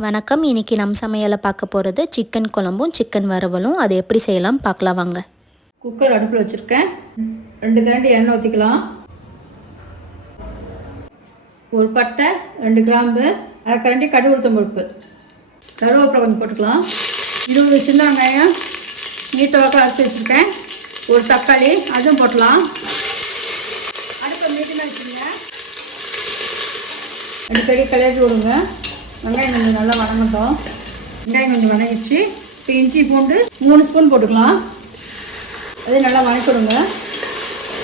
வணக்கம். இன்றைக்கி நம் சமையலை பார்க்க போகிறது சிக்கன் குழம்பும் சிக்கன் வறுவலும். அது எப்படி செய்யலாம் பார்க்கலாம் வாங்க. குக்கர் அடுப்பில் வச்சுருக்கேன். 2 கரண்டி எண்ணெய் ஊற்றிக்கலாம். ஒரு பட்டை, 2 கிராம்பு, 1/2 கரண்டி கடுகு உளுத்தம் பருப்பு, கருவேப்பிலை கொஞ்சம் போட்டுக்கலாம். 20 சின்ன வெங்காயம் நீட்ட வாக்கில் அரைச்சி வச்சுருக்கேன். ஒரு தக்காளி அதுவும் போட்டலாம். அடுப்பை மீடியமாக வச்சுருங்க. அடிக்கடி கிளறி விடுங்க. வெங்காயம் கொஞ்சம் நல்லா வதங்கட்டும். வெங்காயம் கொஞ்சம் வதங்கிச்சு. இப்போ இஞ்சி பூண்டு 3 ஸ்பூன் போட்டுக்கலாம். அதே நல்லா வதக்கிடுங்க.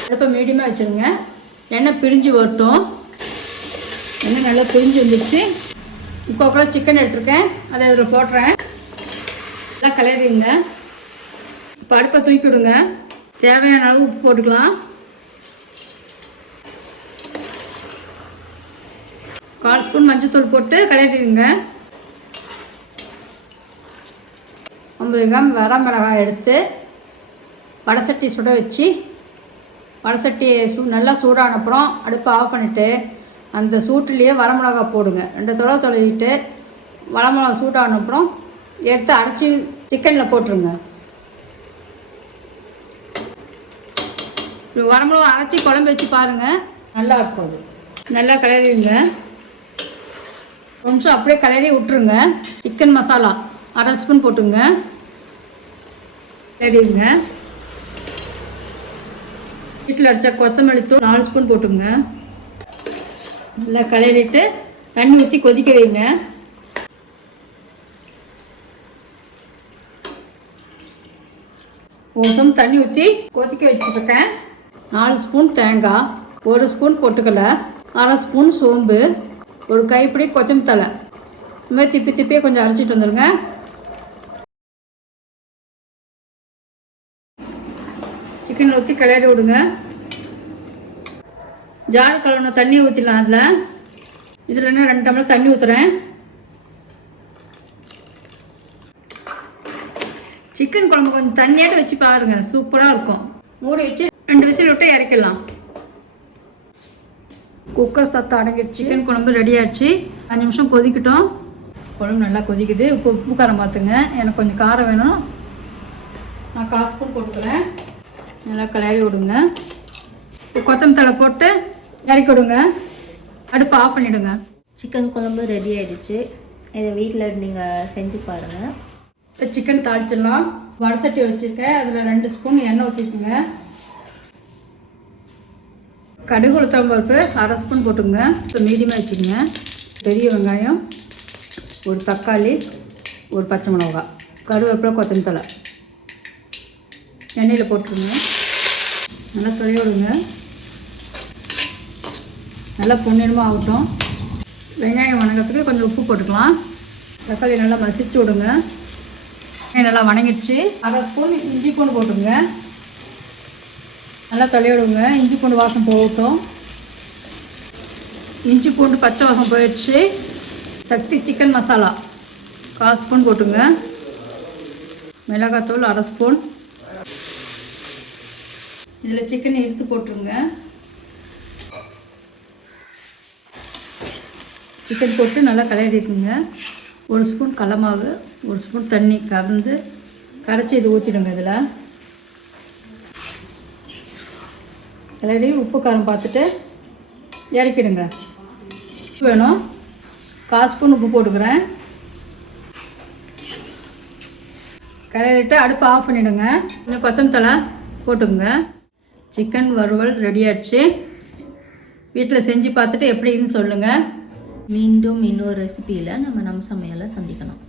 அடுப்பை மீடியமாக வச்சுருங்க. எண்ணெய் பிரிஞ்சு வரட்டும். எண்ணெய் நல்லா பிரிஞ்சு வந்துடுச்சு. 3/4 கிலோ சிக்கன் எடுத்துருக்கேன். அதை அதில் போடுறேன். நல்லா கிளறிங்க. இப்போ அடுப்பை தூக்கி விடுங்க. தேவையான அளவு உப்பு போட்டுக்கலாம். 1/4 ஸ்பூன் மஞ்சத்தூள் போட்டு கிளறிடுங்க. 50 கிராம் வரமிளகாய் எடுத்து வடசட்டி சுட வச்சு, வடசட்டி நல்லா சூடான அப்புறம் அடுப்பை ஆஃப் பண்ணிவிட்டு அந்த சூட்டிலேயே வரமிளகா போடுங்க. 2 தொலை தொலைவிட்டு வரமிளகா சூடான அப்புறம் எடுத்து அரைச்சி சிக்கனில் போட்டுருங்க. வரமிளகா அரைச்சி குழம்பு வச்சு பாருங்கள், நல்லா இருக்கும். அது நல்லா கிளறிடுங்க. கொஞ்சம் அப்படியே கிளறி விட்டுருங்க. சிக்கன் மசாலா 1/2 ஸ்பூன் போட்டுங்க. கிளறிடுங்க. வீட்டில் அரைச்ச கொத்தமல்லி தூள் 4 ஸ்பூன் போட்டுங்க. நல்லா கிளறிட்டு தண்ணி ஊற்றி கொதிக்க வைங்க. ஒரு தண்ணி ஊற்றி கொதிக்க வச்சுருக்கேன். 4 ஸ்பூன் தேங்காய், 1 ஸ்பூன் பொட்டுக்கடலை, 1/2 ஸ்பூன் சோம்பு, ஒரு கைப்பிடி கொத்தமல்லி தழை. இந்த மாதிரி திப்பி திப்பியே கொஞ்சம் அரைச்சிட்டு வந்துடுங்க. சிக்கன் ஊற்றி கிளறி விடுங்க. ஜார் கழுவுன தண்ணி ஊற்றிடலாம். இதில் என்ன 2 டம்ளர் தண்ணி ஊற்றுறேன். சிக்கன் குழம்பு கொஞ்சம் தண்ணியாட்டு வச்சு பாருங்கள், சூப்பராக இருக்கும். மூடி வச்சு 2 விசில் விட்டு இறக்கிடலாம். குக்கர் சத்தம் அடங்கிடுச்சு. சிக்கன் குழம்பு ரெடி ஆகிடுச்சு. 5 நிமிஷம் கொதிக்கட்டும். குழம்பு நல்லா கொதிக்குது. உப்பு காரம் பார்த்துங்க. எனக்கு கொஞ்சம் காரம் வேணும். நான் 1/4 ஸ்பூன் போட்டுக்கிறேன். நல்லா கிளறி விடுங்க. கொத்தமல்லி தழை போட்டு இறக்கி விடுங்க. அடுப்பு ஆஃப் பண்ணிவிடுங்க. சிக்கன் குழம்பு ரெடி ஆகிடுச்சு. இதை வீட்டில் நீங்கள் செஞ்சு பாருங்கள். இப்போ சிக்கன் தாளிச்சிடலாம். வடசட்டி வச்சுருக்கேன். அதில் 2 ஸ்பூன் எண்ணெய் ஊற்றிக்குங்க. கடுகு உளுத்தம் பருப்பு 1/2 ஸ்பூன் போட்டுங்க. இப்போ மீடியமாக வச்சுக்கோங்க. பெரிய வெங்காயம், ஒரு தக்காளி, ஒரு பச்சை மிளகாய், கருவேப்பிலை, கொத்தமல்லி தழை எண்ணெயில் போட்டுருங்க. நல்லா தொலைய விடுங்க. நல்லா பொன்னிறமாக ஆகட்டும். வெங்காயம் வணங்கிறதுக்கு கொஞ்சம் உப்பு போட்டுக்கலாம். தக்காளி நல்லா மசிச்சு விடுங்க. நல்லா வணங்கிடுச்சு. 1/2 ஸ்பூன் இஞ்சி பூண்டு போட்டுங்க. நல்லா தொலைய விடுங்க. இஞ்சி பூண்டு வாசம் போகட்டும். இஞ்சி பூண்டு பச்சை வாசம் போயிடுச்சு. சக்தி சிக்கன் மசாலா 1/4 ஸ்பூன் போட்டுங்க. மிளகாத்தூள் 1/2 ஸ்பூன். இதில் சிக்கனை எடுத்து போட்டுருங்க. சிக்கன் போட்டு நல்லா கிளறிக்குங்க. 1 ஸ்பூன் கடலை மாவு, 1 ஸ்பூன் தண்ணி கரைச்சி இது ஊற்றிடுங்க. இதில் கிளறி உப்பு காரம் பார்த்துட்டு இறக்கிடுங்க. வேணும் 1/4 ஸ்பூன் உப்பு போட்டுக்கிறேன். கிளறிட்டு அடுப்பு ஆஃப் பண்ணிவிடுங்க. கொஞ்சம் கொத்தமல்லி தழை போட்டுக்குங்க. சிக்கன் வறுவல் ரெடி ஆகிடுச்சு. வீட்டில் செஞ்சு பார்த்துட்டு எப்படின்னு சொல்லுங்கள். மீண்டும் இன்னொரு ரெசிபியில் நம்ம சமையலை சந்திக்கலாம்.